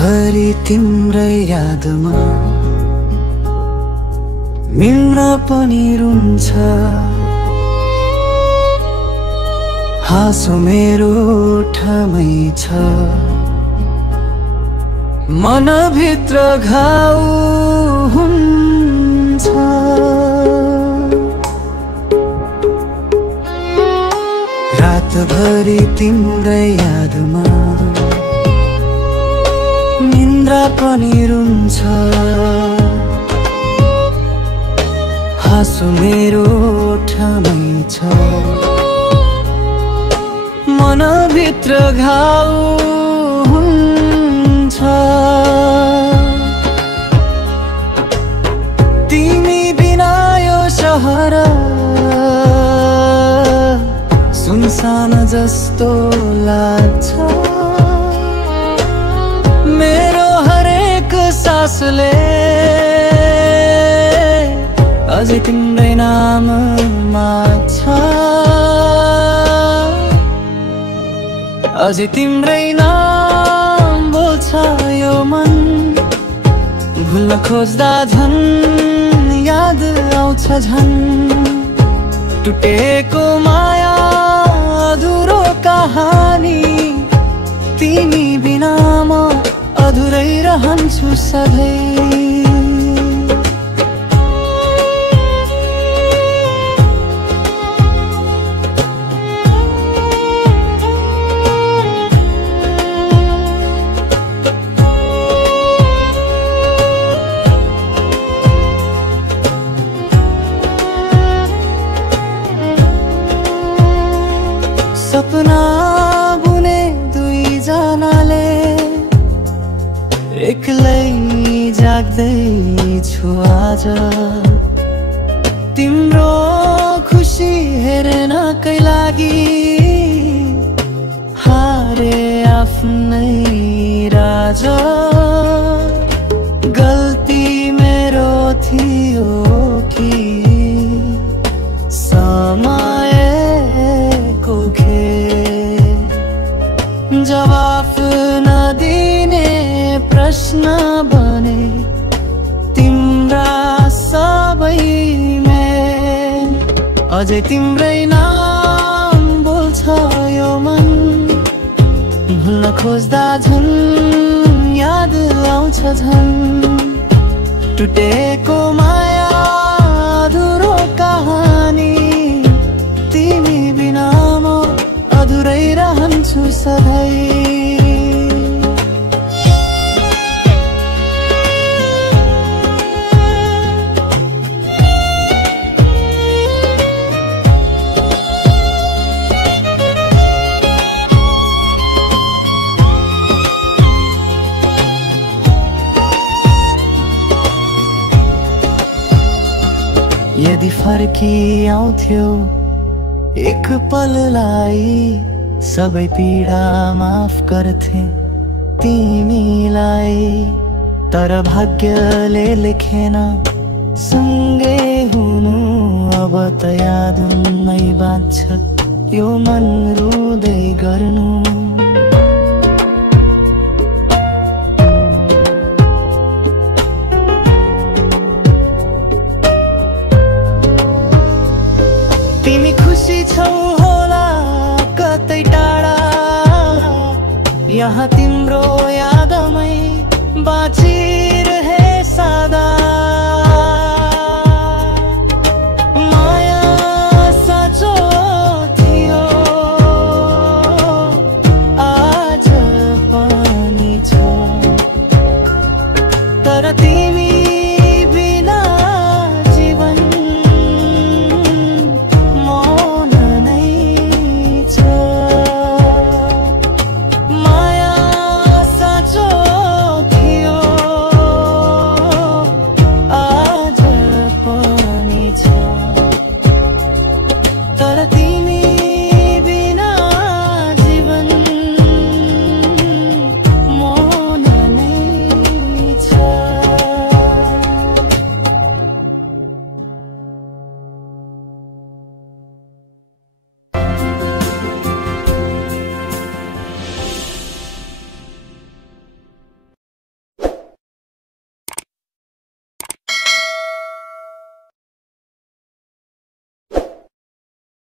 रातभरि तिम्रै यादमा मिल्न पनि रुन्छ। हाँसो मेरो ओठमै छ, मनभित्र घाउ हुन्छ। रातभरि तिम्रै यादमा निन्द्रा पनि रुन्छ। हाँसो मेरो ओठमै छ, मनभित्र घाउ हुन्छ। तिमी बिना यो शहर सुनसान जस्तो लाग्छ। मेरो हरेक सासले अझै तिम्रै नाम माग्छ। अझै तिम्रै नाम बोल्छ यो मन। भुल्न खोज्दा झन् याद आउँछ झन्। टुटेको माया अधुरो कहानी, तिमी बिना म अधुरै रहन्छु सधैँ। सपना बुने दुईजनाले एक्लै जाग्दैछु आज। तिम्रो खुसी हेर्नकै लागि हारे आफ्नै राजा। गल्ती मेरो थियो कि समयको खेल, जवाफ नदिने प्रश्न बने तिम्रा सबै मेल। अझै तिम्रै नाम बोल्छ यो मन। भुल्न खोज्दा झन् याद आउँछ झन्। टुटेको माया अधुरो कहानी, तिमी बिना म अधुरै रहन्छु सधैँ। यदि फर्की आउँथ्यो एक पललाई, सबै पीडा माफ गर्थे तिमीलाई। तर भाग्यले लेखेन सँगै हुनु, अब त यादमै बाँच्छ यो मन रुँदै गर्नु। तिमी खुसी छौ होला कतै टाढा, यहाँ तिम्रो यादमै बाँचिरहे सदा। माया साँचो थियो आज पनि छ, तर तिमी तर तिमी